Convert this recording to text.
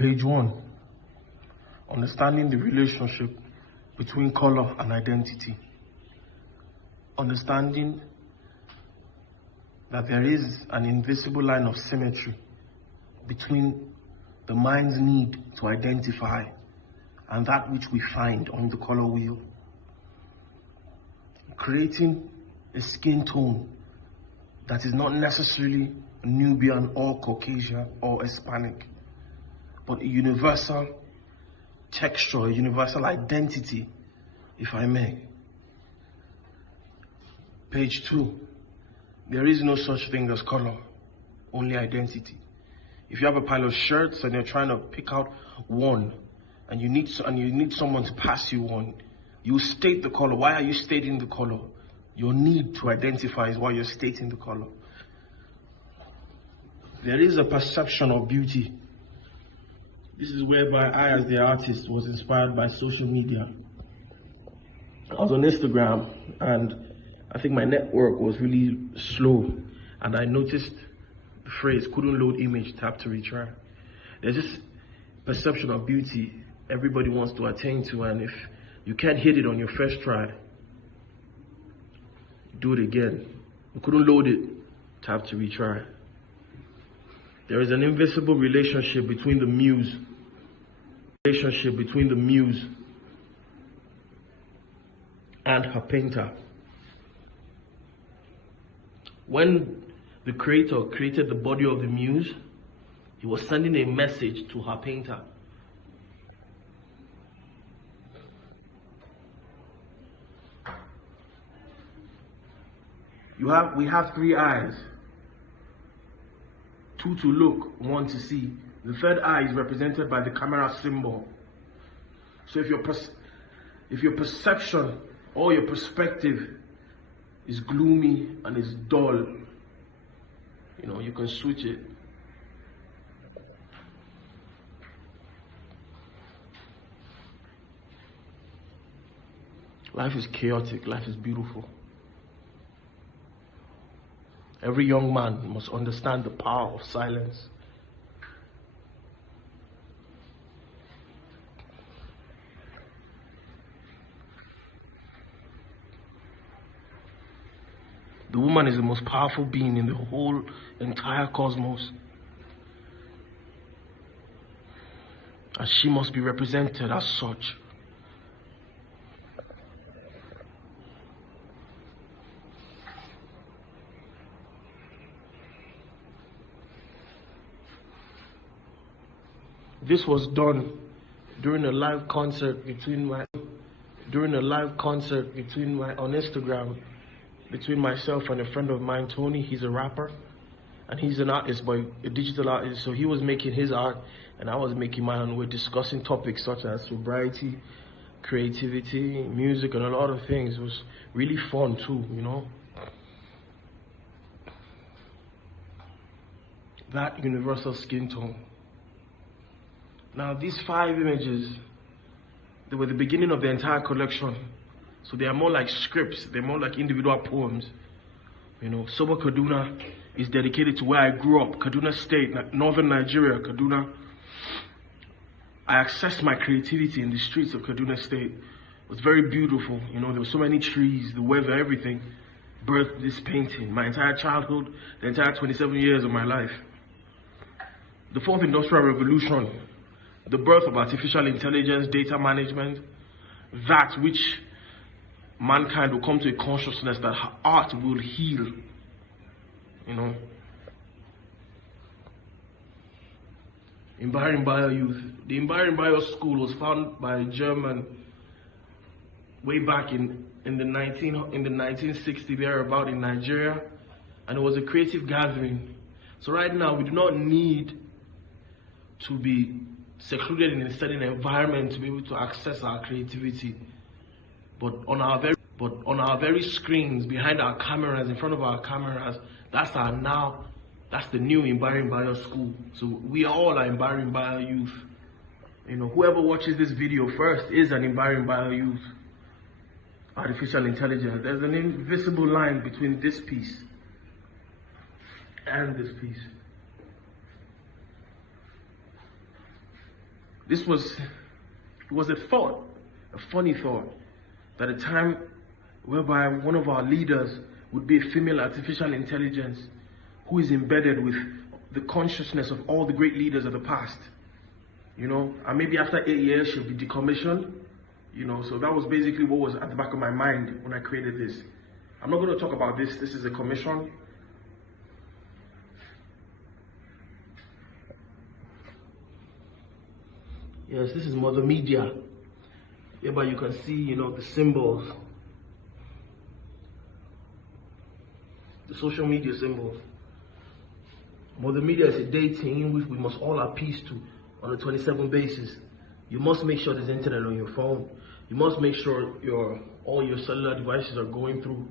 Page 1. Understanding the relationship between color and identity. Understanding that there is an invisible line of symmetry between the mind's need to identify and that which we find on the color wheel. Creating a skin tone that is not necessarily Nubian or Caucasian or Hispanic, but a universal texture, a universal identity, if I may. Page 2. There is no such thing as color, only identity. If you have a pile of shirts and you're trying to pick out one, and you need someone to pass you one, you state the color. Why are you stating the color? Your need to identify is why you're stating the color. There is a perception of beauty. This is whereby I, as the artist, was inspired by social media. I was on Instagram, and I think my network was really slow, and I noticed the phrase, couldn't load image, tap to retry. There's this perception of beauty everybody wants to attain to, and if you can't hit it on your first try, do it again. You couldn't load it, tap to retry. There is an invisible relationship between the muse, and her painter. When the creator created the body of the muse, he was sending a message to her painter. We have three eyes. Two to look, one to see. The third eye is represented by the camera symbol. So if your perception or your perspective is gloomy and is dull, you can switch it. Life is chaotic, life is beautiful. Every young man must understand the power of silence. The woman is the most powerful being in the whole entire cosmos. And she must be represented as such. This was done during a live concert on Instagram between myself and a friend of mine, Tony. He's a rapper and he's an artist, but a digital artist. So he was making his art and I was making mine. We're discussing topics such as sobriety, creativity, music, and a lot of things. It was really fun too, That universal skin tone. Now, these 5 images, they were the beginning of the entire collection. So they are more like scripts, they're more like individual poems. Soba Kaduna is dedicated to where I grew up, Kaduna State, northern Nigeria, Kaduna. I accessed my creativity in the streets of Kaduna State. It was very beautiful, there were so many trees, the weather, everything birthed this painting. My entire childhood, the entire 27 years of my life. The 4th Industrial Revolution, the birth of artificial intelligence, data management, that which mankind will come to a consciousness that art will heal, Inspiring Bio Youth. The Inspiring Bio School was founded by a German way back in the 1960s, thereabout in Nigeria, and it was a creative gathering. So right now we do not need to be secluded in a certain environment to be able to access our creativity, but on our very screens, behind our cameras, in front of our cameras, that's the new Inspiring Bio School. So we all are Inspiring Bio Youth. Whoever watches this video first is an Inspiring Bio Youth. Artificial intelligence. There's an invisible line between this piece and this piece. It was a thought, a funny thought, that a time whereby one of our leaders would be a female artificial intelligence who is embedded with the consciousness of all the great leaders of the past. And maybe after 8 years she'll be decommissioned. So that was basically what was at the back of my mind when I created this. I'm not going to talk about this. This is a commission. Yes, this is Mother Media. Hereby you can see, the symbols. The social media symbols. Mother Media is a deity in which we must all appease to on a 24/7 basis. You must make sure there's internet on your phone. You must make sure all your cellular devices are going through,